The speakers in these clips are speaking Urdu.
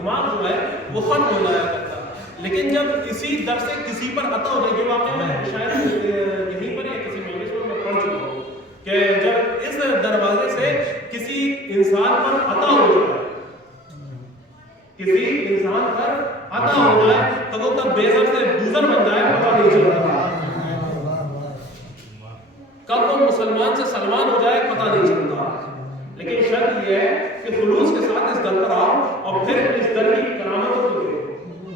دماغ جو ہے وہ ختم ہو جایا کرتا ہے. لیکن جب اسی در سے کسی پر عطا ہو جائے، یہ واقعہ میں شاید یہیں پر یا کسی مجلس میں پڑھ چکا ہوں کہ جب اس دروازے سے کسی انسان پر عطا ہو جائے، کسی انسان پر عطا ہو جائے تو وہ کب بے زر سے بوزر بن جائے پتہ نہیں چلتا، کب وہ مسلمان سے سلمان ہو جائے پتہ نہیں چلتا. لیکن شرط یہ ہے کہ خلوص کے ساتھ اس در پر آؤ اور پھر اس در کی کرامتوں کو دیکھو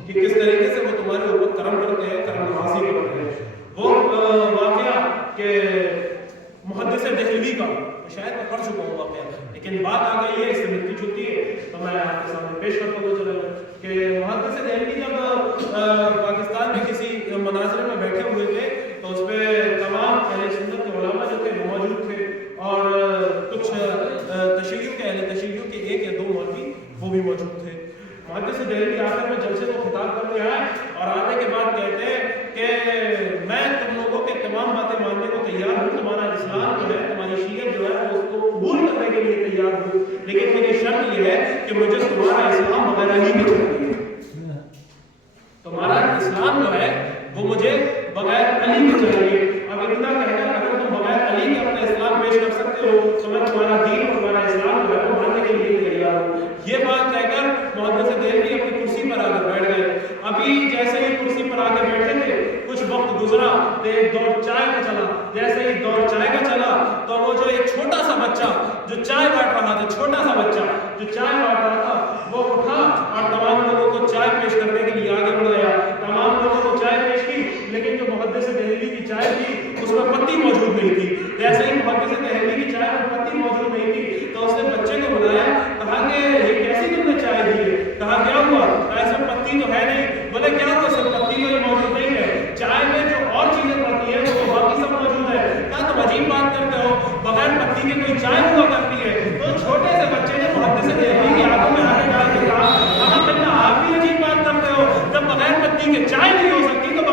کہ کس طریقے سے وہ تمہارے اوپر کرم کرتے ہیں، کرم نوازی کرتے ہیں. وہ واقعہ کہ محدث دہلوی کا شاید میں پڑھ چکا ہوں واقعہ، لیکن بات آ گئی ہے اس سے ملتی جلتی ہے تو میں آپ کے سامنے پیش کرتا ہوں. چلے کہ محدث دہلوی جب پاکستان میں کسی مناظرے میں بیٹھے ہوئے تھے تو اس پہ تمام اہل سنت کے علماء جو تھے وہ موجود تھے اور کچھ تشیع کے اہل تشیع کے ایک یا دو مولوی وہ بھی موجود تھے. محدث دہلوی آخر میں جلسے کو خطاب کرتے آئے اور آنے کے بعد کہتے ہیں کہ میں تم لوگوں کے تمام باتیں ماننے کو تیار ہوں، تمہارا اسلام جو ہے، تمہاری شیعت جو ہے اس کو قبول کرنے کے لیے تیار ہوں، لیکن میری شرط یہ ہے کہ مجھے تمہارا اسلام بغیر علی کے چاہیے. تمہارا اسلام جو ہے وہ مجھے بغیر علی کے چاہیے. اب اتنا کہہ کر اگر تم بغیر علی کے اپنا اسلام پیش کر سکتے ہو تو میں تمہارا دین اور تمہارا اسلام جو ہے وہ ماننے کے لیے تیار ہوں. یہ بات کہہ کر محدث دہلوی اپنی کرسی پر آ کر بیٹھ گئے. ابھی جیسے ہی کرسی پر آ کے بیٹھے تھے کچھ وقت گزرا تو ایک دور چائے کا چلا. جیسے ہی دور چائے کا چلا تو وہ جو ایک چھوٹا سا بچہ جو چائے بانٹ رہا تھا، چھوٹا سا بچہ جو چائے بانٹ رہا تھا وہ اٹھا اور تمام لوگوں کو چائے پیش کرنے کے لیے آگے بڑھ گیا. تمام لوگوں کو چائے پیش کی، لیکن جو محدث دہلوی کی چائے تھی اس میں پتی موجود نہیں تھی. جیسے ہی محدث دہلوی کی چائے میں پتی موجود نہیں تھی تو اس نے بچے کو بلایا، کہا کہ یہ کیسی تم نے چائے دی ہے؟ کہا کیا ہوا؟ کہا اس میں پتی تو ہے نہیں. بولے کیا ہوا سر؟ پتی تو موجود نہیں ہے، چائے میں جو اور چیزیں پڑتی ہیں وہ تو باقی سب موجود ہے. کہا تم عجیب بات کرتے ہو، بغیر پتی کے کوئی چائے ہوا کرتی ہے؟ تو چھوٹے سے بچے نے محدث دہلوی کی آنکھوں میں آنکھ ڈال کے کہا آپ بھی عجیب بات کرتے ہو، جب بغیر پتی کے چائے نہیں ہو سکتی تو